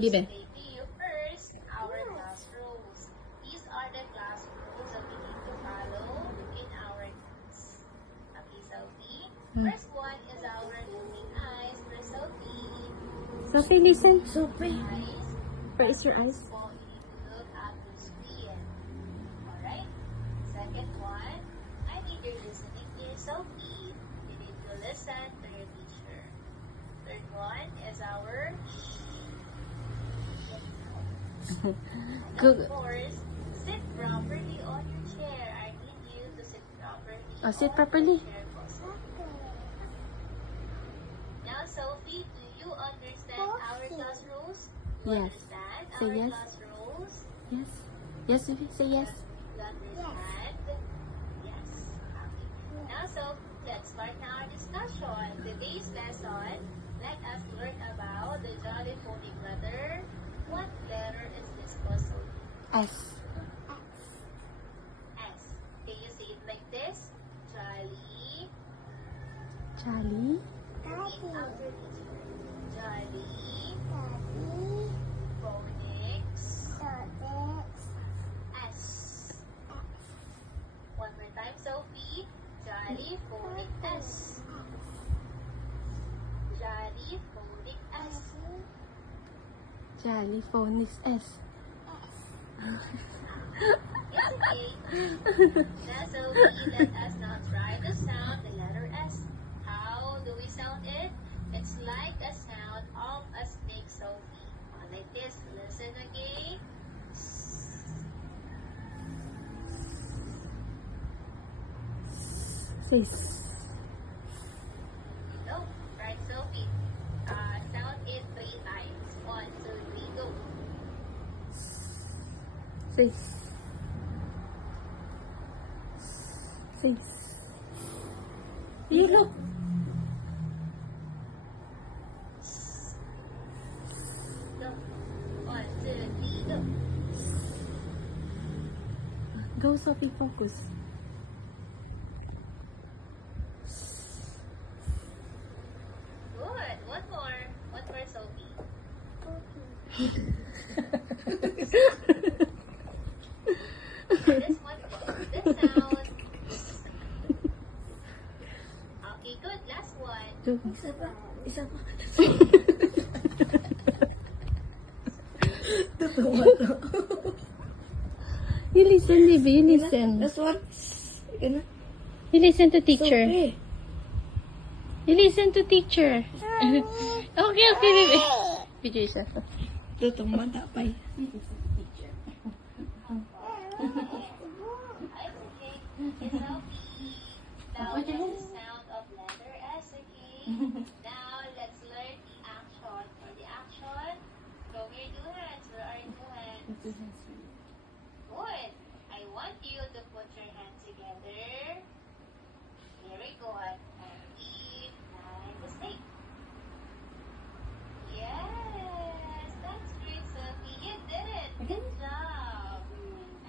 Bibe. Maybe first, our class rules. These are the class rules that we need to follow in our class. Okay, Sophie. First one is our moving eyes for Sophie. Sophie, listen. Eyes. Where is your eyes? So you need to look at the screen. Alright? Second one, I need your listening ear, Sophie. You need to listen to your teacher. Third one is our Good. Of course, sit properly on your chair. I need you to sit properly. Oh, sit on properly. your chair also. Now, Sophie, do you understand our class rules? Do you Yes. understand Say our yes. class rules? Yes. Yes, Sophie, say yes. You understand? Yes. Okay. Now, so let's start now our discussion. Today's lesson, let us learn about the jolly phonic letter. What letter is this for, Sophie? S. S. Can you say it like this? Jolly. Charlie. Repeat after this word. Jolly. Phonics. S. One more time, Sophie. Jolly phonic S. Jolly phonic S. Charlie, phonics S. It's okay. Now, Sophie, let us now try to sound the letter S. How do we sound it? It's like a sound of a snake, Sophie. Like this. Listen again. Sis. No. Right, Sophie. Sound it 3 times. 1, 2, 3, go. Sis. Sis. You look. Go. 1, 2, 3, go. Go, Sophie, focus. Good. One more. One more, Sophie. This one. This sound. Okay, good. Last one. Go. Isa pa. You listen, Libby. You listen. Last one. Ganun. You listen to teacher. Okay. You listen to teacher. Okay, Libby. Video isa. Tutong mata pa eh. It's okay. Now, this is the sound of letter S again. Now, let's learn the action. For the action, show me your 2 hands. Where are your 2 hands? Good. I want you to put your hands together. Very good. And eat like a snake. Yes, that's great, Sophie. You did it. Good job.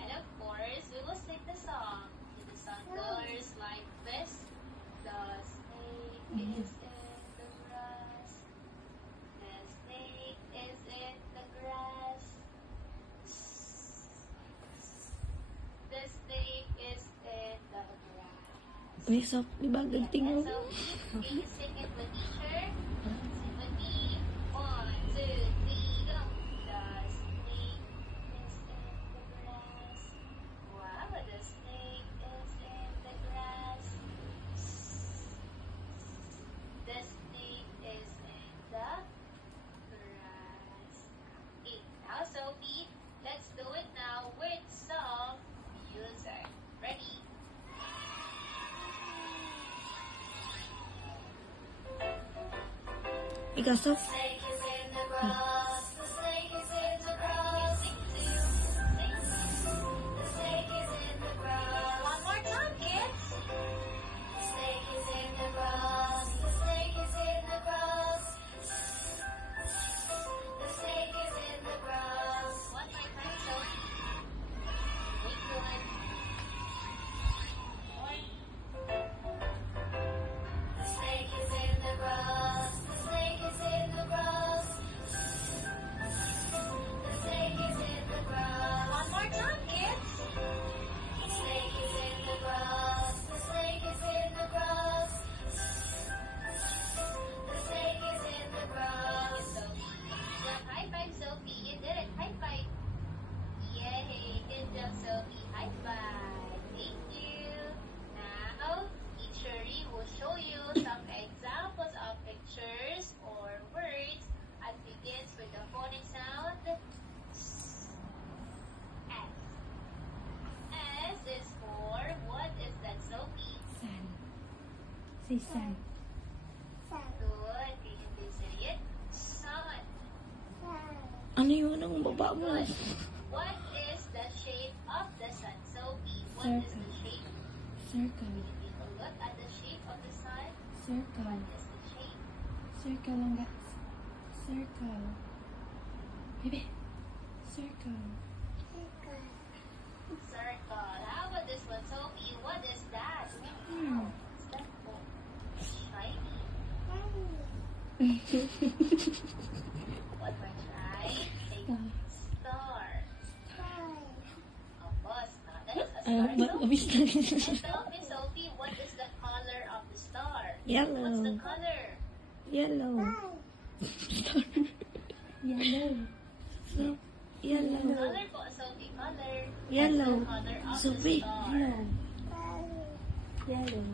And of course, we will sing the song. The song goes like this. The snake is in the grass. The snake is in the grass. The snake is in the grass. May soft, di ba? Ganting mo. And so, can you sing it with teacher? Sing with me. 1, 2, 3, go. The snake is in the grass. Wow, the snake is in the grass. The snake is in the grass. Okay, now Sophie, let's do it now with some music. Ready? Ikaw, soft. Snake is in the grass. The snake is in the grass. The snake is in the grass. One more time, kids. The snake is in the grass. The snake is in the grass. The snake is in the grass. One more time, Sophie. Very good. The snake is in the grass. The snake is in the grass. say sun. Good. Can you please say it? Sun. Ano yun ang baba mo? Good. What is the shape of the sun? Sophie, what is the shape? Circle. Take a look at the shape of the sun. Circle. What is the shape? Circle lang guys. Circle. Baby. Circle. Circle. How about this one, Sophie? What is that? Hmm. What's that? Oh, shiny. One more try. Take star. A bus. Now that is a star. Sophie, what is the color of the star? Yellow. What's the color? Yellow. Yellow. Yellow. Color po, Sophie, color. Yellow. What's the color of Sophie, the star? Yellow. Yellow.